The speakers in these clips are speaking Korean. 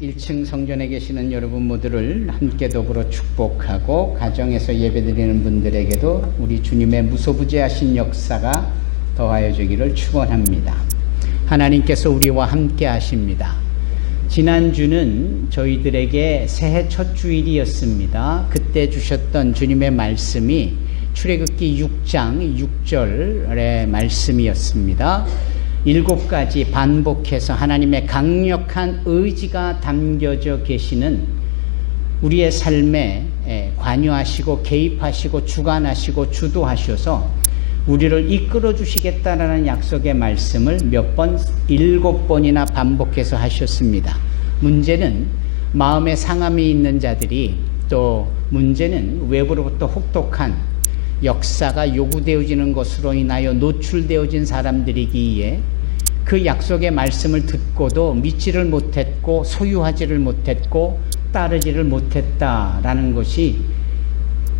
1층 성전에 계시는 여러분 모두를 함께 더불어 축복하고 가정에서 예배드리는 분들에게도 우리 주님의 무소부재하신 역사가 더하여 주기를 축원합니다. 하나님께서 우리와 함께 하십니다. 지난주는 저희들에게 새해 첫 주일이었습니다. 그때 주셨던 주님의 말씀이 출애굽기 6장 6절의 말씀이었습니다. 7가지 반복해서 하나님의 강력한 의지가 담겨져 계시는 우리의 삶에 관여하시고 개입하시고 주관하시고 주도하셔서 우리를 이끌어 주시겠다라는 약속의 말씀을 7번이나 반복해서 하셨습니다. 문제는 마음에 상함이 있는 자들이, 또 문제는 외부로부터 혹독한 역사가 요구되어지는 것으로 인하여 노출되어진 사람들이기에 그 약속의 말씀을 듣고도 믿지를 못했고 소유하지를 못했고 따르지를 못했다라는 것이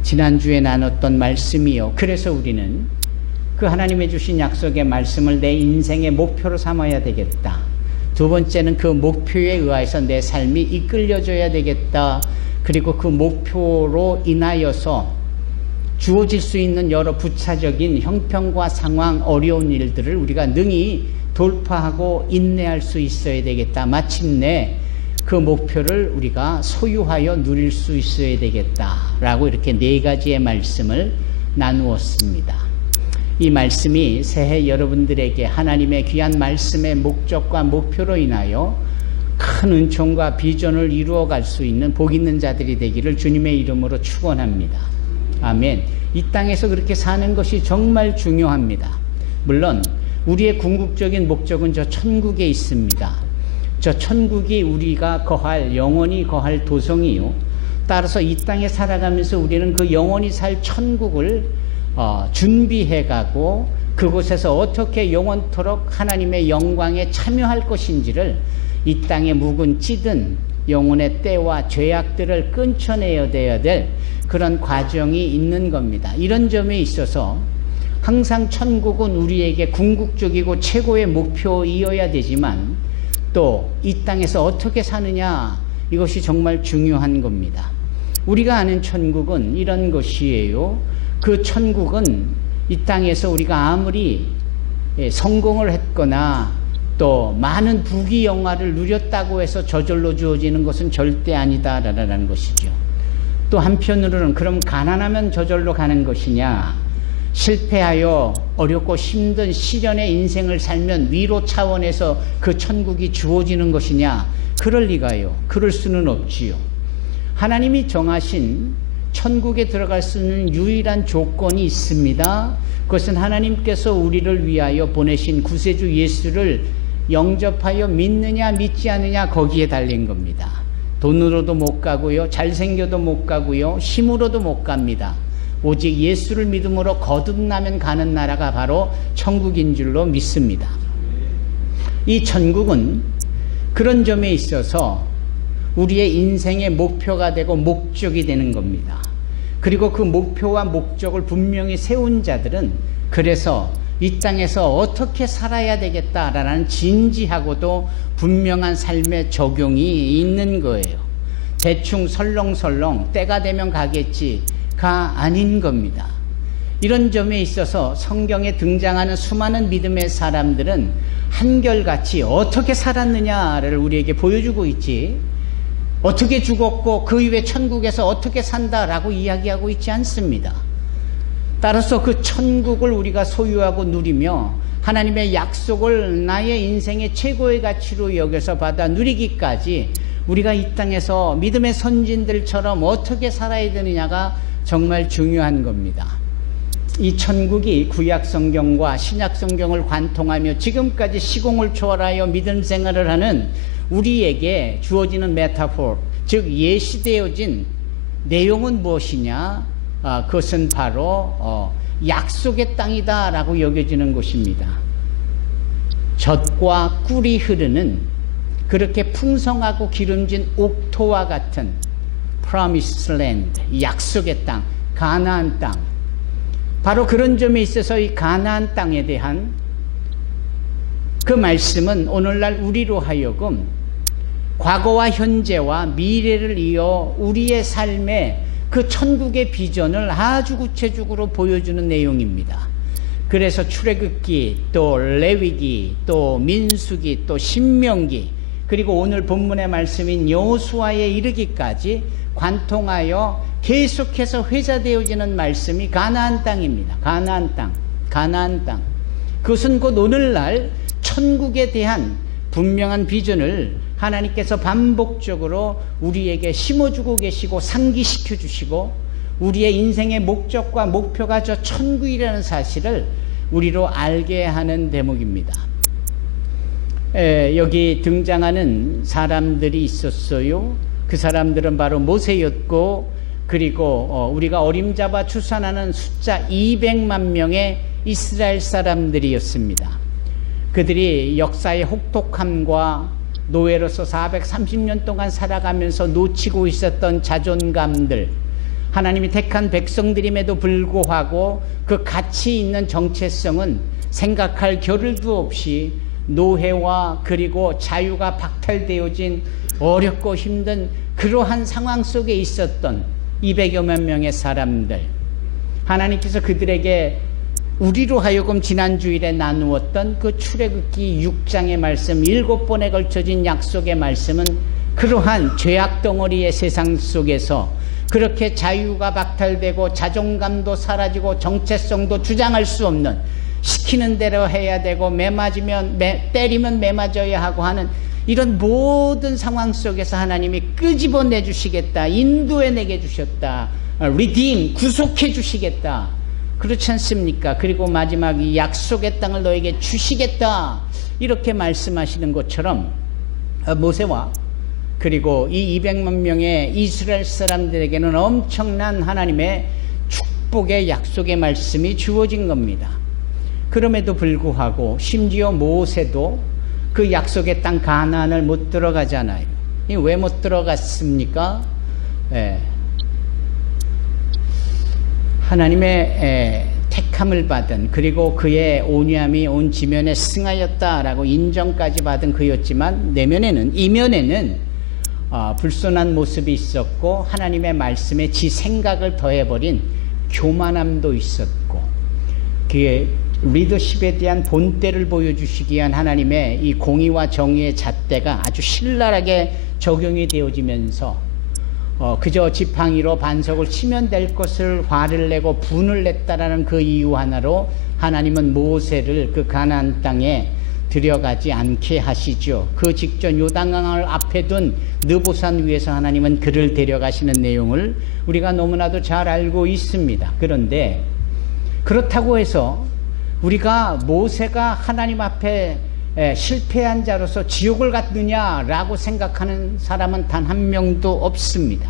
지난주에 나눴던 말씀이요. 그래서 우리는 그 하나님의 주신 약속의 말씀을 내 인생의 목표로 삼아야 되겠다. 두 번째는 그 목표에 의해서 내 삶이 이끌려져야 되겠다. 그리고 그 목표로 인하여서 주어질 수 있는 여러 부차적인 형편과 상황, 어려운 일들을 우리가 능히 돌파하고 인내할 수 있어야 되겠다. 마침내 그 목표를 우리가 소유하여 누릴 수 있어야 되겠다라고 이렇게 4가지의 말씀을 나누었습니다. 이 말씀이 새해 여러분들에게 하나님의 귀한 말씀의 목적과 목표로 인하여 큰 은총과 비전을 이루어갈 수 있는 복 있는 자들이 되기를 주님의 이름으로 축원합니다. 아멘. 이 땅에서 그렇게 사는 것이 정말 중요합니다. 물론 우리의 궁극적인 목적은 저 천국에 있습니다. 저 천국이 우리가 영원히 거할 도성이요. 따라서 이 땅에 살아가면서 우리는 그 영원히 살 천국을 준비해가고 그곳에서 어떻게 영원토록 하나님의 영광에 참여할 것인지를 이 땅에 묵은 찌든 영혼의 때와 죄악들을 끊쳐내야 될 그런 과정이 있는 겁니다. 이런 점에 있어서 항상 천국은 우리에게 궁극적이고 최고의 목표이어야 되지만 또 이 땅에서 어떻게 사느냐, 이것이 정말 중요한 겁니다. 우리가 아는 천국은 이런 것이에요. 그 천국은 이 땅에서 우리가 아무리 성공을 했거나 또 많은 부귀영화를 누렸다고 해서 저절로 주어지는 것은 절대 아니다라는 것이죠. 또 한편으로는 그럼 가난하면 저절로 가는 것이냐, 실패하여 어렵고 힘든 시련의 인생을 살면 위로 차원에서 그 천국이 주어지는 것이냐, 그럴 리가요. 그럴 수는 없지요. 하나님이 정하신 천국에 들어갈 수 있는 유일한 조건이 있습니다. 그것은 하나님께서 우리를 위하여 보내신 구세주 예수를 영접하여 믿느냐 믿지 않느냐, 거기에 달린 겁니다. 돈으로도 못 가고요, 잘생겨도 못 가고요, 힘으로도 못 갑니다. 오직 예수를 믿음으로 거듭나면 가는 나라가 바로 천국인 줄로 믿습니다. 이 천국은 그런 점에 있어서 우리의 인생의 목표가 되고 목적이 되는 겁니다. 그리고 그 목표와 목적을 분명히 세운 자들은 그래서 이 땅에서 어떻게 살아야 되겠다라는 진지하고도 분명한 삶의 적용이 있는 거예요. 대충 설렁설렁 때가 되면 가겠지가 아닌 겁니다. 이런 점에 있어서 성경에 등장하는 수많은 믿음의 사람들은 한결같이 어떻게 살았느냐를 우리에게 보여주고 있지, 어떻게 죽었고 그 이후에 천국에서 어떻게 산다라고 이야기하고 있지 않습니다. 따라서 그 천국을 우리가 소유하고 누리며 하나님의 약속을 나의 인생의 최고의 가치로 여겨서 받아 누리기까지 우리가 이 땅에서 믿음의 선진들처럼 어떻게 살아야 되느냐가 정말 중요한 겁니다. 이 천국이 구약 성경과 신약 성경을 관통하며 지금까지 시공을 초월하여 믿음 생활을 하는 우리에게 주어지는 메타포, 즉 예시되어진 내용은 무엇이냐? 그것은 바로 약속의 땅이다라고 여겨지는 것입니다. 젖과 꿀이 흐르는 그렇게 풍성하고 기름진 옥토와 같은 Promised Land, 약속의 땅, 가나안 땅. 바로 그런 점에 있어서 이 가나안 땅에 대한 그 말씀은 오늘날 우리로 하여금 과거와 현재와 미래를 이어 우리의 삶의 그 천국의 비전을 아주 구체적으로 보여주는 내용입니다. 그래서 출애굽기, 또 레위기, 또 민수기, 또 신명기, 그리고 오늘 본문의 말씀인 여호수아에 이르기까지 관통하여 계속해서 회자되어지는 말씀이 가나안 땅입니다. 가나안 땅, 가나안 땅. 그것은 곧 오늘날 천국에 대한 분명한 비전을 하나님께서 반복적으로 우리에게 심어주고 계시고 상기시켜 주시고 우리의 인생의 목적과 목표가 저 천국이라는 사실을 우리로 알게 하는 대목입니다. 여기 등장하는 사람들이 있었어요. 그 사람들은 바로 모세였고, 그리고 우리가 어림잡아 추산하는 숫자 200만 명의 이스라엘 사람들이었습니다. 그들이 역사의 혹독함과 노예로서 430년 동안 살아가면서 놓치고 있었던 자존감들, 하나님이 택한 백성들임에도 불구하고 그 가치 있는 정체성은 생각할 겨를도 없이 노예와 그리고 자유가 박탈되어진 어렵고 힘든 그러한 상황 속에 있었던 200여만 명의 사람들, 하나님께서 그들에게 우리로 하여금 지난 주일에 나누었던 그 출애굽기 6장의 말씀, 7번에 걸쳐진 약속의 말씀은 그러한 죄악 덩어리의 세상 속에서 그렇게 자유가 박탈되고 자존감도 사라지고 정체성도 주장할 수 없는, 시키는 대로 해야 되고 때리면 매맞아야 하고 하는 이런 모든 상황 속에서 하나님이 끄집어내 주시겠다, 인도해내게 주셨다, 리딤, 구속해 주시겠다, 그렇지 않습니까? 그리고 마지막 이 약속의 땅을 너에게 주시겠다, 이렇게 말씀하시는 것처럼 모세와 그리고 이 200만 명의 이스라엘 사람들에게는 엄청난 하나님의 축복의 약속의 말씀이 주어진 겁니다. 그럼에도 불구하고 심지어 모세도 그 약속의 땅 가나안을 못 들어가잖아요. 왜 못 들어갔습니까? 하나님의 택함을 받은, 그리고 그의 온유함이 온 지면에 승하였다라고 인정까지 받은 그였지만 이면에는 불손한 모습이 있었고 하나님의 말씀에 지 생각을 더해버린 교만함도 있었고, 그의 리더십에 대한 본때를 보여주시기 위한 하나님의 이 공의와 정의의 잣대가 아주 신랄하게 적용이 되어지면서 그저 지팡이로 반석을 치면 될 것을 화를 내고 분을 냈다라는 그 이유 하나로 하나님은 모세를 그 가나안 땅에 들여가지 않게 하시죠. 그 직전 요단강을 앞에 둔 느보산 위에서 하나님은 그를 데려가시는 내용을 우리가 너무나도 잘 알고 있습니다. 그런데 그렇다고 해서 우리가 모세가 하나님 앞에 실패한 자로서 지옥을 갔느냐라고 생각하는 사람은 단 한 명도 없습니다.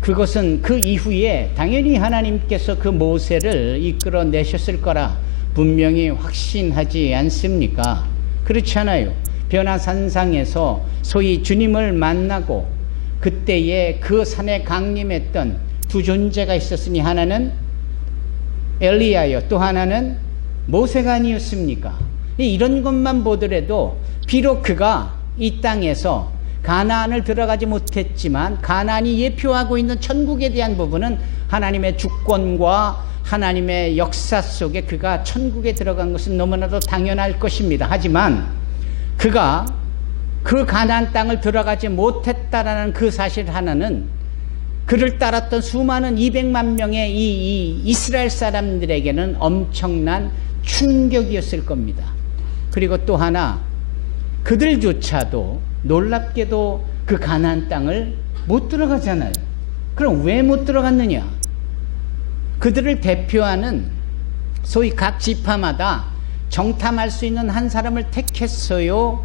그것은 그 이후에 당연히 하나님께서 그 모세를 이끌어내셨을 거라 분명히 확신하지 않습니까? 그렇지 않아요? 변화산상에서 소위 주님을 만나고 그때에 그 산에 강림했던 두 존재가 있었으니 하나는 엘리야요, 또 하나는 모세가 아니었습니까? 이런 것만 보더라도 비록 그가 이 땅에서 가나안을 들어가지 못했지만 가나안이 예표하고 있는 천국에 대한 부분은 하나님의 주권과 하나님의 역사 속에 그가 천국에 들어간 것은 너무나도 당연할 것입니다. 하지만 그가 그 가나안 땅을 들어가지 못했다라는 그 사실 하나는 그를 따랐던 수많은 200만 명의 이 이스라엘 사람들에게는 엄청난 충격이었을 겁니다. 그리고 또 하나, 그들조차도 놀랍게도 그 가나안 땅을 못 들어가잖아요. 그럼 왜 못 들어갔느냐? 그들을 대표하는 소위 각 지파마다 정탐할 수 있는 한 사람을 택했어요.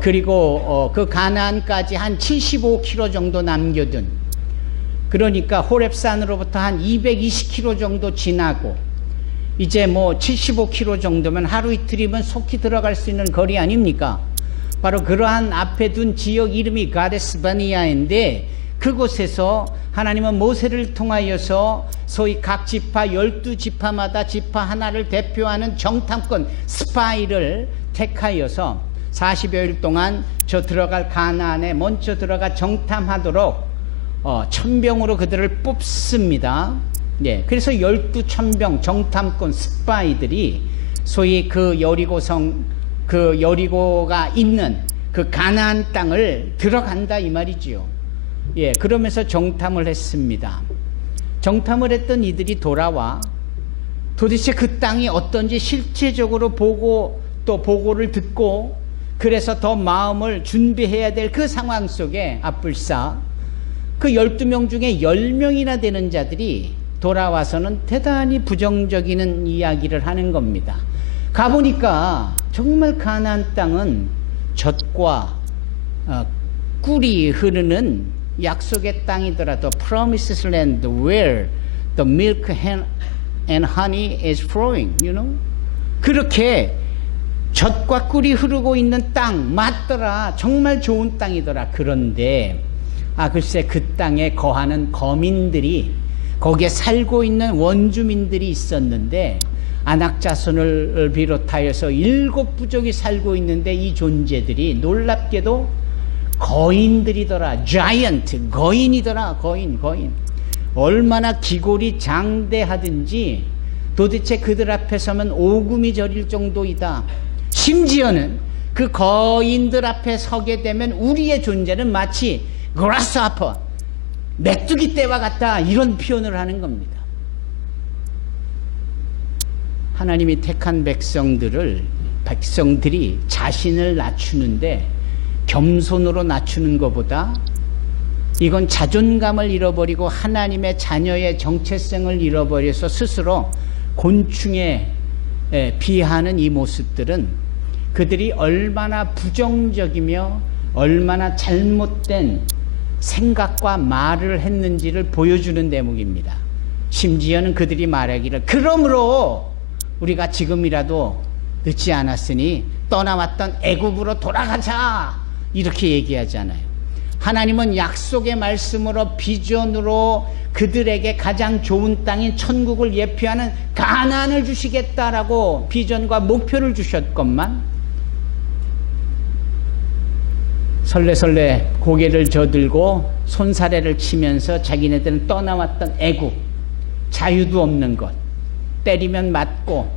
그리고 그 가나안까지 한 75km 정도 남겨둔, 그러니까 호렙산으로부터 한 220km 정도 지나고 이제 뭐 75km 정도면 하루 이틀이면 속히 들어갈 수 있는 거리 아닙니까? 바로 그러한 앞에 둔 지역 이름이 가데스 바니아인데, 그곳에서 하나님은 모세를 통하여서 소위 각 지파 12지파마다 지파 하나를 대표하는 정탐권 스파이를 택하여서 40여일 동안 저 들어갈 가나안에 먼저 들어가 정탐하도록 천병으로 그들을 뽑습니다. 예, 그래서 12천병 정탐꾼 스파이들이 소위 그 여리고성, 그 여리고가 있는 그 가나안 땅을 들어간다 이 말이지요. 예, 그러면서 정탐을 했습니다. 정탐을 했던 이들이 돌아와 도대체 그 땅이 어떤지 실제적으로 보고 또 보고를 듣고 그래서 더 마음을 준비해야 될 그 상황 속에 앞불사 그 12명 중에 10명이나 되는 자들이 돌아와서는 대단히 부정적인 이야기를 하는 겁니다. 가보니까 정말 가나안 땅은 젖과 꿀이 흐르는 약속의 땅이더라도 Promised Land where the milk and honey is flowing, you know? 그렇게 젖과 꿀이 흐르고 있는 땅 맞더라. 정말 좋은 땅이더라. 그런데 글쎄 그 땅에 거하는 거민들이 거기에 살고 있는 원주민들이 있었는데 아낙자손을 비롯하여서 7부족이 살고 있는데 이 존재들이 놀랍게도 거인들이더라. 자이언트, 거인이더라. 거인. 얼마나 기골이 장대하든지 도대체 그들 앞에 서면 오금이 저릴 정도이다. 심지어는 그 거인들 앞에 서게 되면 우리의 존재는 마치 grasshopper, 메뚜기 떼와 같다. 이런 표현을 하는 겁니다. 하나님이 택한 백성들이 자신을 낮추는데 겸손으로 낮추는 것보다 이건 자존감을 잃어버리고 하나님의 자녀의 정체성을 잃어버려서 스스로 곤충에 비하는 이 모습들은 그들이 얼마나 부정적이며 얼마나 잘못된 생각과 말을 했는지를 보여주는 대목입니다. 심지어는 그들이 말하기를 그러므로 우리가 지금이라도 늦지 않았으니 떠나왔던 애굽으로 돌아가자 이렇게 얘기하잖아요. 하나님은 약속의 말씀으로 비전으로 그들에게 가장 좋은 땅인 천국을 예표하는 가나안을 주시겠다라고 비전과 목표를 주셨건만 설레설레 고개를 저들고 손사래를 치면서 자기네들은 떠나왔던 애국, 자유도 없는 것, 때리면 맞고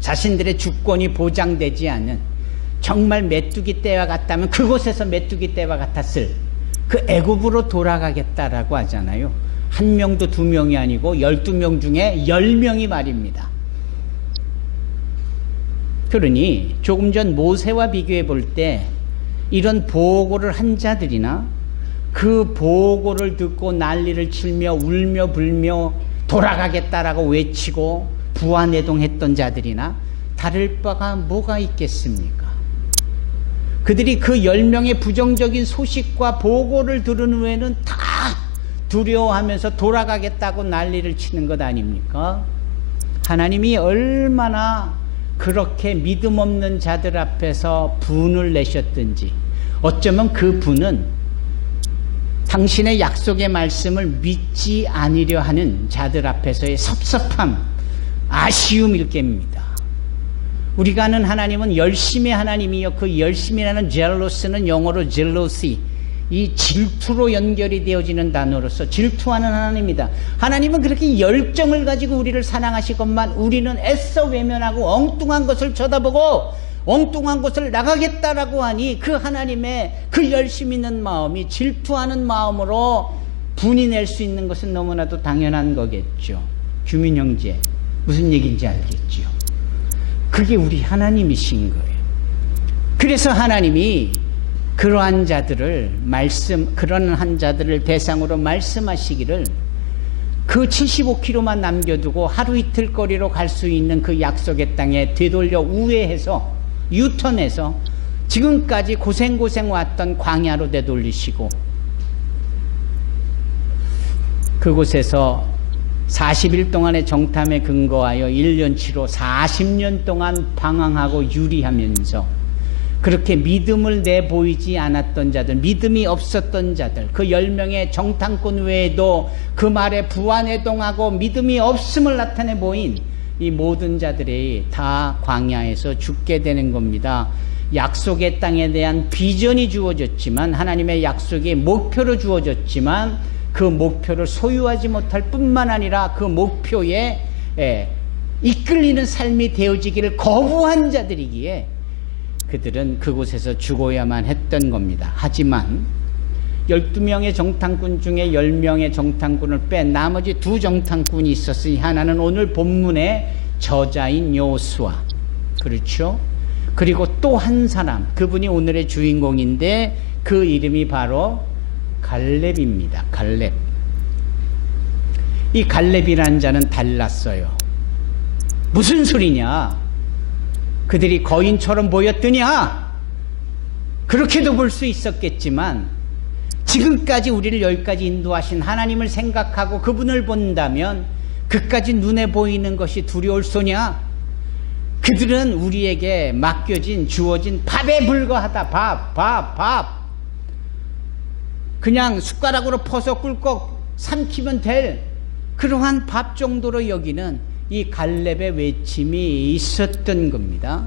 자신들의 주권이 보장되지 않은 정말 메뚜기 떼와 같다면 그곳에서 메뚜기 떼와 같았을 그 애굽으로 돌아가겠다라고 하잖아요. 1명도 2명이 아니고 12명 중에 10명이 말입니다. 그러니 조금 전 모세와 비교해 볼 때 이런 보고를 한 자들이나 그 보고를 듣고 난리를 치며 울며 불며 돌아가겠다라고 외치고 부안해동했던 자들이나 다를 바가 뭐가 있겠습니까? 그들이 그 10명의 부정적인 소식과 보고를 들은 후에는 다 두려워하면서 돌아가겠다고 난리를 치는 것 아닙니까? 하나님이 얼마나 그렇게 믿음 없는 자들 앞에서 분을 내셨든지 어쩌면 그 분은 당신의 약속의 말씀을 믿지 않으려 하는 자들 앞에서의 섭섭함, 아쉬움일 겁니다. 우리가 아는 하나님은 열심의 하나님이요. 그 열심이라는 젤로스는 영어로 jealousy, 이 질투로 연결이 되어지는 단어로서 질투하는 하나님이다. 하나님은 그렇게 열정을 가지고 우리를 사랑하시건만 우리는 애써 외면하고 엉뚱한 것을 쳐다보고 엉뚱한 곳을 나가겠다라고 하니 그 하나님의 그 열심 있는 마음이 질투하는 마음으로 분이 낼 수 있는 것은 너무나도 당연한 거겠죠. 규민 형제, 무슨 얘기인지 알겠죠? 그게 우리 하나님이신 거예요. 그래서 하나님이 그러한 자들을 그런 한 자들을 대상으로 말씀하시기를 그 75km만 남겨두고 하루 이틀 거리로 갈 수 있는 그 약속의 땅에 되돌려 우회해서 유턴해서 지금까지 고생 왔던 광야로 되돌리시고 그곳에서 40일 동안의 정탐에 근거하여 1년치로 40년 동안 방황하고 유리하면서 그렇게 믿음을 내보이지 않았던 자들, 믿음이 없었던 자들, 그 10명의 정탐꾼 외에도 그 말에 부안해동하고 믿음이 없음을 나타내 보인 이 모든 자들이 다 광야에서 죽게 되는 겁니다. 약속의 땅에 대한 비전이 주어졌지만, 하나님의 약속이 목표로 주어졌지만 그 목표를 소유하지 못할 뿐만 아니라 그 목표에 이끌리는 삶이 되어지기를 거부한 자들이기에 그들은 그곳에서 죽어야만 했던 겁니다. 하지만 12명의 정탐꾼 중에 10명의 정탐꾼을 뺀 나머지 2 정탐꾼이 있었으니, 하나는 오늘 본문의 저자인 여호수아, 그렇죠? 그리고 또 한 사람, 그분이 오늘의 주인공인데 그 이름이 바로 갈렙입니다. 갈렙. 이 갈렙이라는 자는 달랐어요. 무슨 소리냐? 그들이 거인처럼 보였더냐? 그렇게도 볼 수 있었겠지만, 지금까지 우리를 여기까지 인도하신 하나님을 생각하고 그분을 본다면 그까지 눈에 보이는 것이 두려울 소냐? 그들은 우리에게 맡겨진, 주어진 밥에 불과하다. 밥. 그냥 숟가락으로 퍼서 꿀꺽 삼키면 될 그러한 밥 정도로 여기는 이 갈렙의 외침이 있었던 겁니다.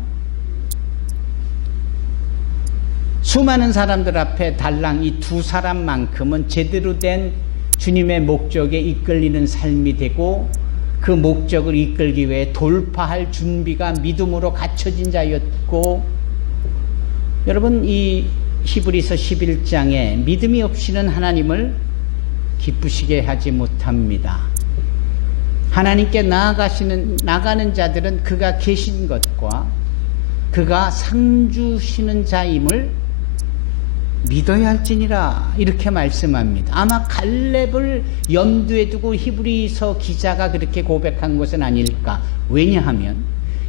수많은 사람들 앞에 달랑 이 2 사람만큼은 제대로 된 주님의 목적에 이끌리는 삶이 되고, 그 목적을 이끌기 위해 돌파할 준비가 믿음으로 갖춰진 자였고, 여러분, 이 히브리서 11장에 믿음이 없이는 하나님을 기쁘시게 하지 못합니다. 하나님께 나가는 자들은 그가 계신 것과 그가 상 주시는 자임을 믿어야 할지니라, 이렇게 말씀합니다. 아마 갈렙을 염두에 두고 히브리서 기자가 그렇게 고백한 것은 아닐까. 왜냐하면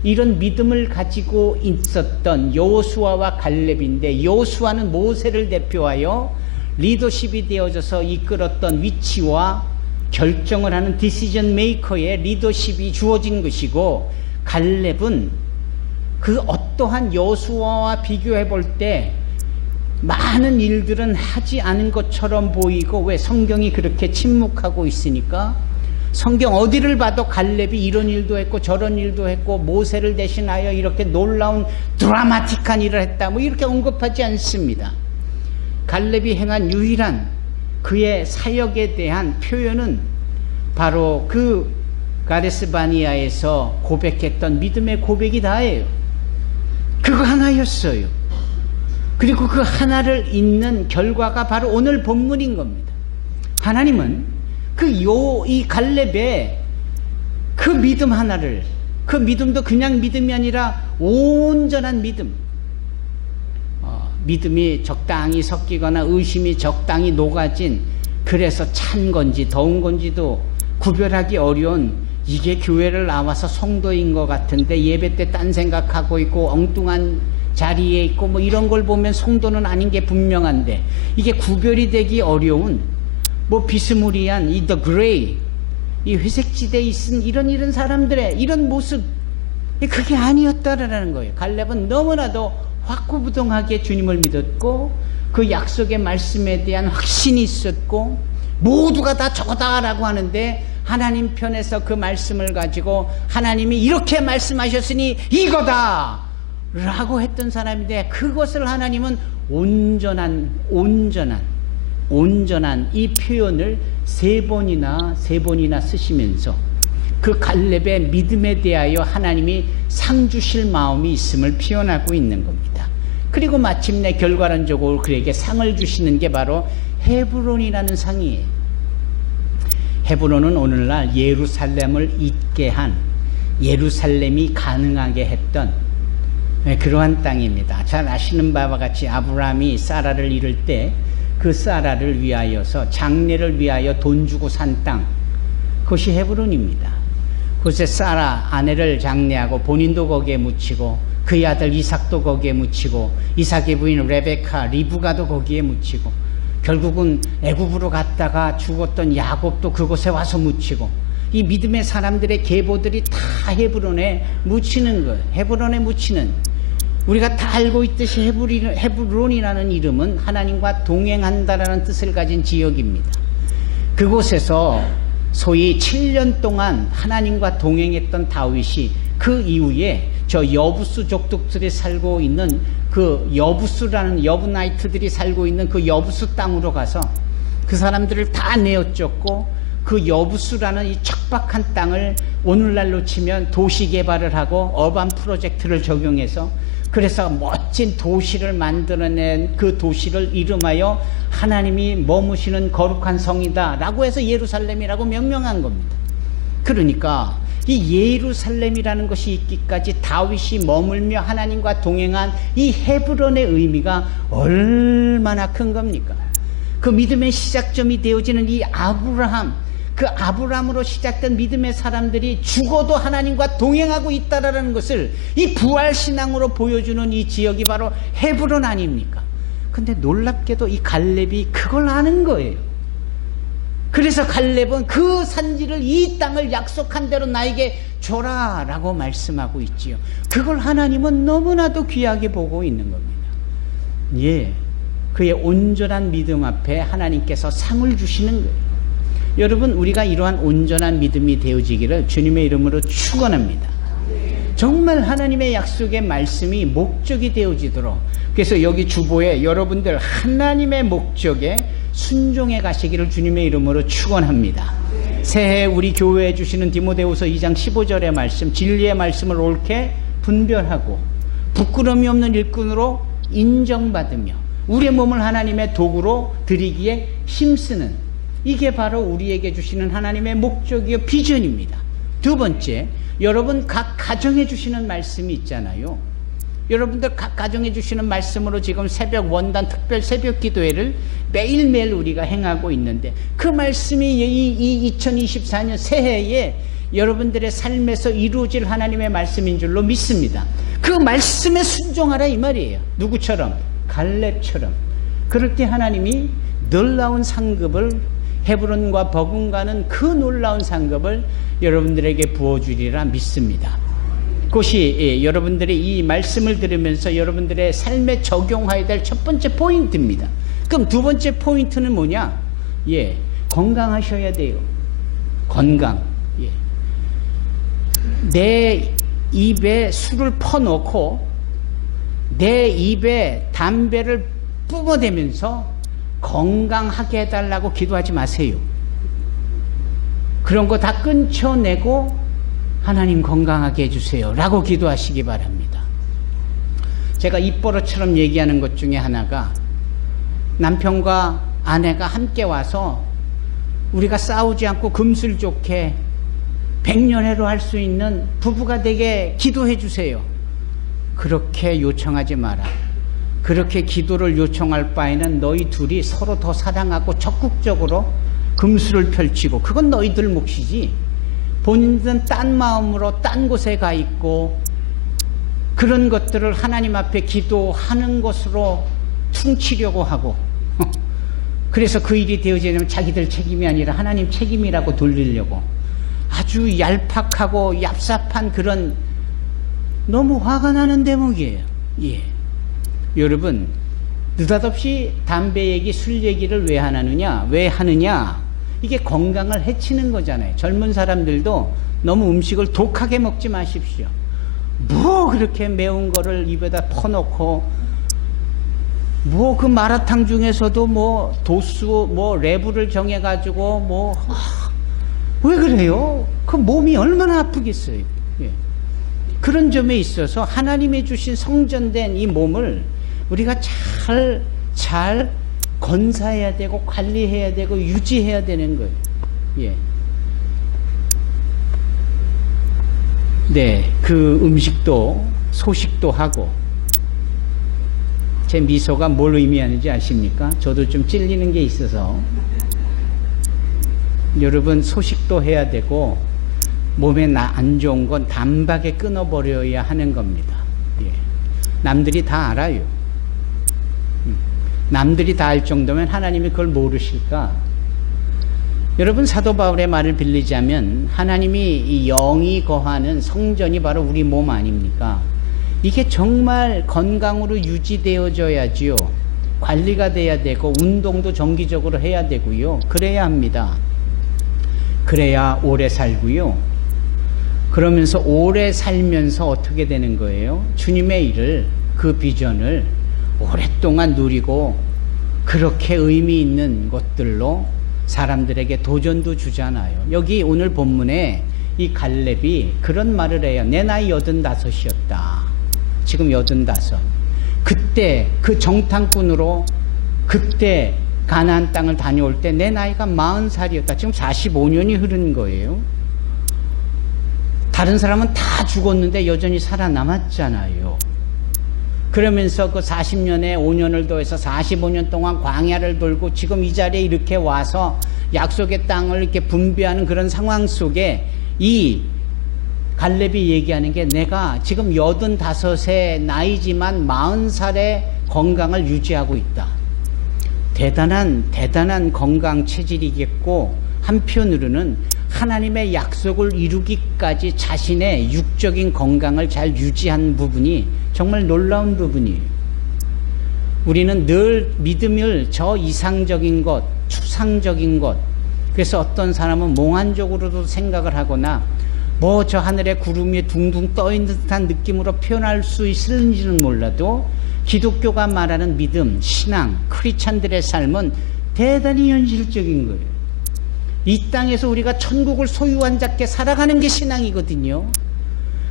이런 믿음을 가지고 있었던 여호수아와 갈렙인데, 여호수아는 모세를 대표하여 리더십이 되어져서 이끌었던 위치와 결정을 하는 디시전 메이커의 리더십이 주어진 것이고, 갈렙은 그 어떠한 여호수아와 비교해 볼 때 많은 일들은 하지 않은 것처럼 보이고, 왜? 성경이 그렇게 침묵하고 있으니까. 성경 어디를 봐도 갈렙이 이런 일도 했고 저런 일도 했고 모세를 대신하여 이렇게 놀라운 드라마틱한 일을 했다, 뭐 이렇게 언급하지 않습니다. 갈렙이 행한 유일한 그의 사역에 대한 표현은 바로 그 가데스 바니아에서 고백했던 믿음의 고백이 다예요. 그거 하나였어요. 그리고 그 하나를 잇는 결과가 바로 오늘 본문인 겁니다. 하나님은 이 갈렙의 그 믿음 하나를, 그 믿음도 그냥 믿음이 아니라 온전한 믿음, 믿음이 적당히 섞이거나 의심이 적당히 녹아진, 그래서 찬 건지 더운 건지도 구별하기 어려운, 이게 교회를 나와서 성도인 것 같은데 예배 때 딴 생각하고 있고 엉뚱한 자리에 있고 뭐 이런 걸 보면 성도는 아닌 게 분명한데, 이게 구별이 되기 어려운 뭐 비스무리한 이 the gray, 이 회색지대에 있은 이런 사람들의 이런 모습, 그게 아니었다라는 거예요. 갈렙은 너무나도 확고부동하게 주님을 믿었고 그 약속의 말씀에 대한 확신이 있었고, 모두가 다 저거다라고 하는데 하나님 편에서 그 말씀을 가지고 하나님이 이렇게 말씀하셨으니 이거다 라고 했던 사람인데, 그것을 하나님은 온전한 이 표현을 세 번이나 쓰시면서 그 갈렙의 믿음에 대하여 하나님이 상 주실 마음이 있음을 표현하고 있는 겁니다. 그리고 마침내 결과론적으로 그에게 상을 주시는 게 바로 헤브론이라는 상이에요. 헤브론은 오늘날 예루살렘을 잇게 한, 예루살렘이 가능하게 했던 그러한 땅입니다. 잘 아시는 바와 같이 아브라함이 사라를 이룰 때 그 사라를 위하여서, 장례를 위하여 돈 주고 산 땅, 그것이 헤브론입니다. 그곳에 사라 아내를 장례하고 본인도 거기에 묻히고 그의 아들 이삭도 거기에 묻히고 이삭의 부인 레베카, 리브가도 거기에 묻히고 결국은 애굽으로 갔다가 죽었던 야곱도 그곳에 와서 묻히고, 이 믿음의 사람들의 계보들이 다 헤브론에 묻히는 거예요. 헤브론에 묻히는, 우리가 다 알고 있듯이 헤브론이라는 이름은 하나님과 동행한다라는 뜻을 가진 지역입니다. 그곳에서 소위 7년 동안 하나님과 동행했던 다윗이 그 이후에 저 여부수 족속들이 살고 있는 그 여부수라는 여부나이트들이 살고 있는 그 여부수 땅으로 가서 그 사람들을 다 내어쫓고 그 여부수라는 이 척박한 땅을 오늘날로 치면 도시 개발을 하고 어반 프로젝트를 적용해서 그래서 멋진 도시를 만들어낸 그 도시를 이름하여 하나님이 머무시는 거룩한 성이다 라고 해서 예루살렘이라고 명명한 겁니다. 그러니까 이 예루살렘이라는 것이 있기까지 다윗이 머물며 하나님과 동행한 이 헤브론의 의미가 얼마나 큰 겁니까? 그 믿음의 시작점이 되어지는 이 아브라함, 그 아브라함으로 시작된 믿음의 사람들이 죽어도 하나님과 동행하고 있다라는 것을 이 부활신앙으로 보여주는 이 지역이 바로 헤브론 아닙니까? 근데 놀랍게도 이 갈렙이 그걸 아는 거예요. 그래서 갈렙은 그 산지를, 이 땅을 약속한 대로 나에게 줘라 라고 말씀하고 있지요. 그걸 하나님은 너무나도 귀하게 보고 있는 겁니다. 예, 그의 온전한 믿음 앞에 하나님께서 상을 주시는 거예요. 여러분, 우리가 이러한 온전한 믿음이 되어지기를 주님의 이름으로 축원합니다. 정말 하나님의 약속의 말씀이 목적이 되어지도록, 그래서 여기 주보에 여러분들 하나님의 목적에 순종해 가시기를 주님의 이름으로 축원합니다. 새해 우리 교회에 주시는 디모데후서 2장 15절의 말씀, 진리의 말씀을 옳게 분별하고 부끄러움이 없는 일꾼으로 인정받으며 우리의 몸을 하나님의 도구로 드리기에 힘쓰는, 이게 바로 우리에게 주시는 하나님의 목적이요 비전입니다. 두 번째, 여러분 각 가정에 주시는 말씀이 있잖아요. 여러분들 각 가정에 주시는 말씀으로 지금 새벽 원단 특별 새벽 기도회를 매일매일 우리가 행하고 있는데, 그 말씀이 이 2024년 새해에 여러분들의 삶에서 이루어질 하나님의 말씀인 줄로 믿습니다. 그 말씀에 순종하라 이 말이에요. 누구처럼? 갈렙처럼. 그럴 때 하나님이 놀라운 상급을, 헤브론과 버금가는 그 놀라운 상급을 여러분들에게 부어주리라 믿습니다. 그것이 여러분들이 이 말씀을 들으면서 여러분들의 삶에 적용해야 될 첫 번째 포인트입니다. 그럼 두 번째 포인트는 뭐냐? 예, 건강하셔야 돼요. 건강. 예. 내 입에 술을 퍼놓고 내 입에 담배를 뿜어대면서 건강하게 해달라고 기도하지 마세요. 그런 거 다 끊쳐내고 하나님 건강하게 해주세요 라고 기도하시기 바랍니다. 제가 입버릇처럼 얘기하는 것 중에 하나가, 남편과 아내가 함께 와서 우리가 싸우지 않고 금슬 좋게 백년해로 할 수 있는 부부가 되게 기도해 주세요. 그렇게 요청하지 마라. 그렇게 기도를 요청할 바에는 너희 둘이 서로 더 사랑하고 적극적으로 금수를 펼치고, 그건 너희들 몫이지, 본인은 딴 마음으로 딴 곳에 가 있고 그런 것들을 하나님 앞에 기도하는 것으로 퉁치려고 하고 그래서 그 일이 되어지면 자기들 책임이 아니라 하나님 책임이라고 돌리려고 아주 얄팍하고 얍삽한 그런, 너무 화가 나는 대목이에요. 예. 여러분, 느닷없이 담배 얘기, 술 얘기를 왜 하느냐? 이게 건강을 해치는 거잖아요. 젊은 사람들도 너무 음식을 독하게 먹지 마십시오. 뭐 그렇게 매운 거를 입에다 퍼놓고, 뭐 그 마라탕 중에서도 뭐 도수, 뭐 레벨을 정해가지고 왜 그래요? 그 몸이 얼마나 아프겠어요. 예. 그런 점에 있어서 하나님의 주신 성전된 이 몸을 우리가 잘 건사해야 되고 관리해야 되고 유지해야 되는 거예요. 예. 네, 그 음식도 소식도 하고, 제 미소가 뭘 의미하는지 아십니까? 저도 좀 찔리는 게 있어서. 여러분, 소식도 해야 되고 몸에 안 좋은 건 단박에 끊어버려야 하는 겁니다. 예. 남들이 다 알아요. 남들이 다 알 정도면 하나님이 그걸 모르실까? 여러분, 사도 바울의 말을 빌리자면 하나님이 이 영이 거하는 성전이 바로 우리 몸 아닙니까? 이게 정말 건강으로 유지되어져야지요. 관리가 돼야 되고 운동도 정기적으로 해야 되고요. 그래야 합니다. 그래야 오래 살고요. 그러면서 오래 살면서 어떻게 되는 거예요? 주님의 일을 그 비전을 오랫동안 누리고 그렇게 의미 있는 것들로 사람들에게 도전도 주잖아요. 여기 오늘 본문에 이 갈렙이 그런 말을 해요. 내 나이 85이었다. 지금 85. 그때 그 정탐꾼으로 그때 가나안 땅을 다녀올 때 내 나이가 40살이었다. 지금 45년이 흐른 거예요. 다른 사람은 다 죽었는데 여전히 살아남았잖아요. 그러면서 그 40년에 5년을 더해서 45년 동안 광야를 돌고 지금 이 자리에 이렇게 와서 약속의 땅을 이렇게 분배하는 그런 상황 속에 이 갈렙이 얘기하는 게 내가 지금 85세 나이지만 40살의 건강을 유지하고 있다. 대단한 건강 체질이겠고, 한편으로는 하나님의 약속을 이루기까지 자신의 육적인 건강을 잘 유지한 부분이 정말 놀라운 부분이에요. 우리는 늘 믿음을 저 이상적인 것, 추상적인 것, 그래서 어떤 사람은 몽환적으로도 생각을 하거나 뭐 저 하늘에 구름이 둥둥 떠있는 듯한 느낌으로 표현할 수 있을지는 몰라도 기독교가 말하는 믿음, 신앙, 크리스찬들의 삶은 대단히 현실적인 거예요. 이 땅에서 우리가 천국을 소유한 자께 살아가는 게 신앙이거든요.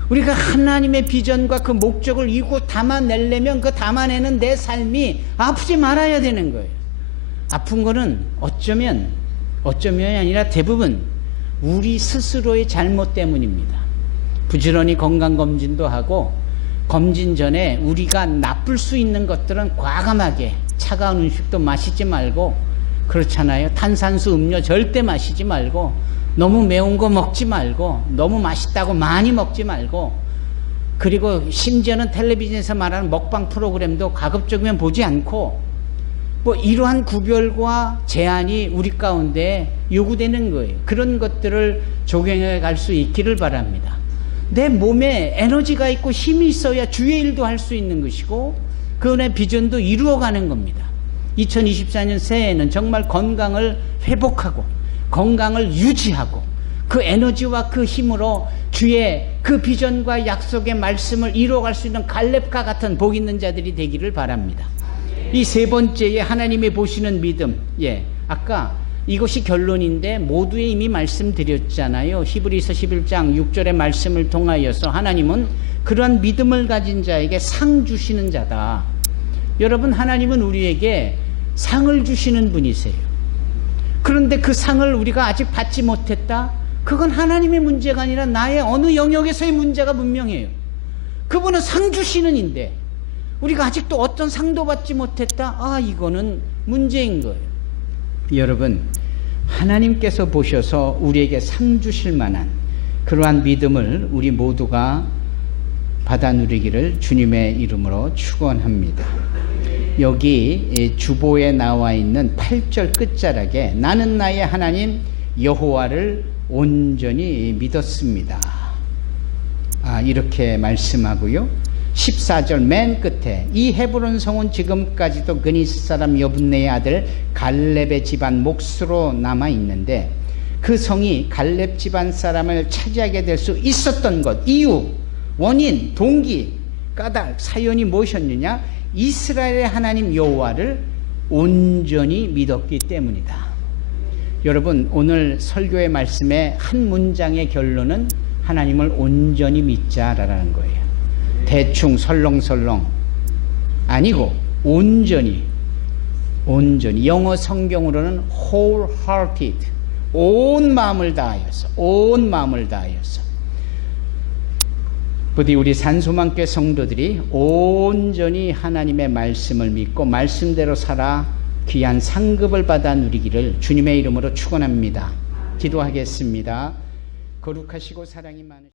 우리가 하나님의 비전과 그 목적을 이루고 담아내려면 그 담아내는 내 삶이 아프지 말아야 되는 거예요. 아픈 거는 어쩌면이 아니라 대부분 우리 스스로의 잘못 때문입니다. 부지런히 건강검진도 하고 검진 전에 우리가 나쁠 수 있는 것들은 과감하게 차가운 음식도 마시지 말고, 그렇잖아요. 탄산수 음료 절대 마시지 말고, 너무 매운 거 먹지 말고, 너무 맛있다고 많이 먹지 말고, 그리고 심지어는 텔레비전에서 말하는 먹방 프로그램도 가급적이면 보지 않고, 뭐 이러한 구별과 제한이 우리 가운데 요구되는 거예요. 그런 것들을 적용해 갈 수 있기를 바랍니다. 내 몸에 에너지가 있고 힘이 있어야 주의 일도 할 수 있는 것이고 그의 비전도 이루어가는 겁니다. 2024년 새해에는 정말 건강을 회복하고 건강을 유지하고 그 에너지와 그 힘으로 주의 그 비전과 약속의 말씀을 이루어갈 수 있는 갈렙과 같은 복 있는 자들이 되기를 바랍니다. 이 세 번째에 하나님이 보시는 믿음. 아까 이것이 결론인데 모두에 이미 말씀드렸잖아요. 히브리서 11장 6절의 말씀을 통하여서 하나님은 그러한 믿음을 가진 자에게 상 주시는 자다. 여러분, 하나님은 우리에게 상을 주시는 분이세요. 그런데 그 상을 우리가 아직 받지 못했다? 그건 하나님의 문제가 아니라 나의 어느 영역에서의 문제가 분명해요. 그분은 상 주시는 인데 우리가 아직도 어떤 상도 받지 못했다? 이거는 문제인 거예요. 여러분, 하나님께서 보셔서 우리에게 상 주실 만한 그러한 믿음을 우리 모두가 받아 누리기를 주님의 이름으로 축원합니다. 여기 주보에 나와 있는 8절 끝자락에 나는 나의 하나님 여호와를 온전히 믿었습니다. 이렇게 말씀하고요. 14절 맨 끝에 이 헤브론 성은 지금까지도 그니스 사람 여분네의 아들 갈렙의 집안 몫으로 남아 있는데 그 성이 갈렙 집안 사람을 차지하게 될 수 있었던 것, 이유, 원인, 동기, 까닭, 사연이 무엇이었느냐? 이스라엘의 하나님 여호와를 온전히 믿었기 때문이다. 여러분, 오늘 설교의 말씀의 한 문장의 결론은 하나님을 온전히 믿자라는 거예요. 대충 설렁설렁 아니고 온전히, 영어 성경으로는 wholehearted, 온 마음을 다하여서. 부디 우리 산소망교회 성도들이 온전히 하나님의 말씀을 믿고 말씀대로 살아 귀한 상급을 받아 누리기를 주님의 이름으로 축원합니다. 기도하겠습니다. 거룩하시고 사랑이 많으신